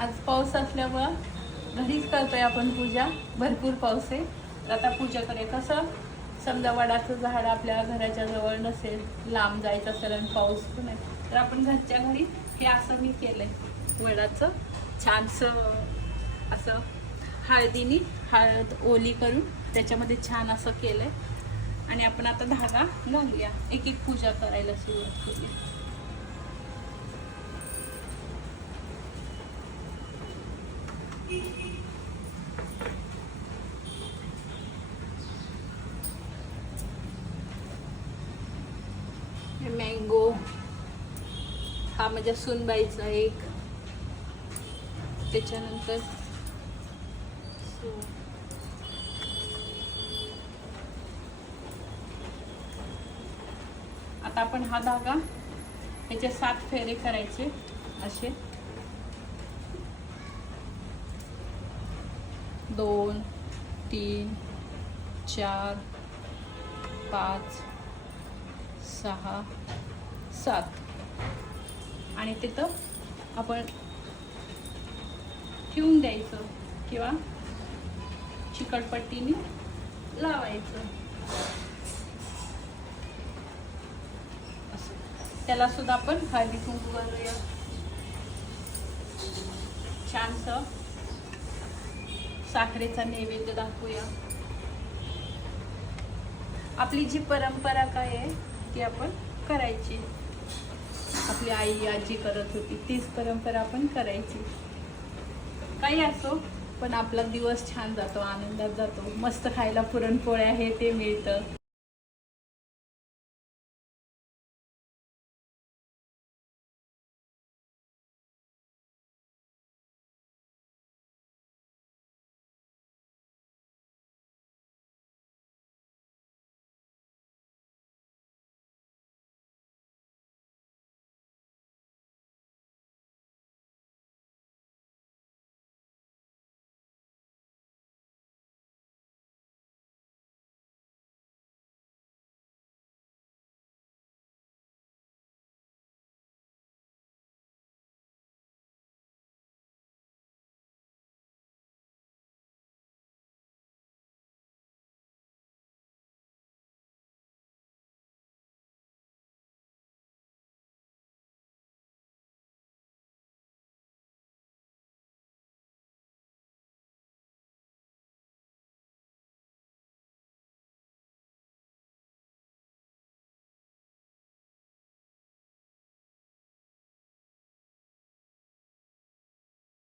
आज पाऊस असल्यामुळं घरीच करतोय आपण पूजा. भरपूर पाऊस आहे. तर आता पूजा करूया. कसं समजा वडाचं झाड आपल्या घराच्या जवळ नसेल, लांब जायचं असेल आणि पाऊस पण आहे, तर आपण घरच्या घरी हे असं मी केलंय वडाचं छानसं असं हळदीने हळद ओली करून त्याच्यामध्ये छान असं केलंय. आणि आपण आता धागा घालूया. एक एक पूजा करायला सुरुवात करूया. मँगो हा माझ्या सुनबाईचा एक, त्याच्यानंतर आता आपण हा धागा ह्याचे 7 फेरे करायचे असे. 2 3 4 5 6 7 आणि तिथं आपण ठेवून द्यायचं किंवा चिकटपट्टीने लावायचं. त्याला सुद्धा आपण हळदी कुंकू घालूया. छानसं साखरेचा नैवेद्य दाखवूया. आपली जी परंपरा काय आहे ती आपण करायची. आपली आई आजी करत होती तीच परंपरा आपण करायची. काही असो पण आपला दिवस छान जातो, आनंदात जातो. मस्त खायला पुरणपोळ्या हे ते मिळतं.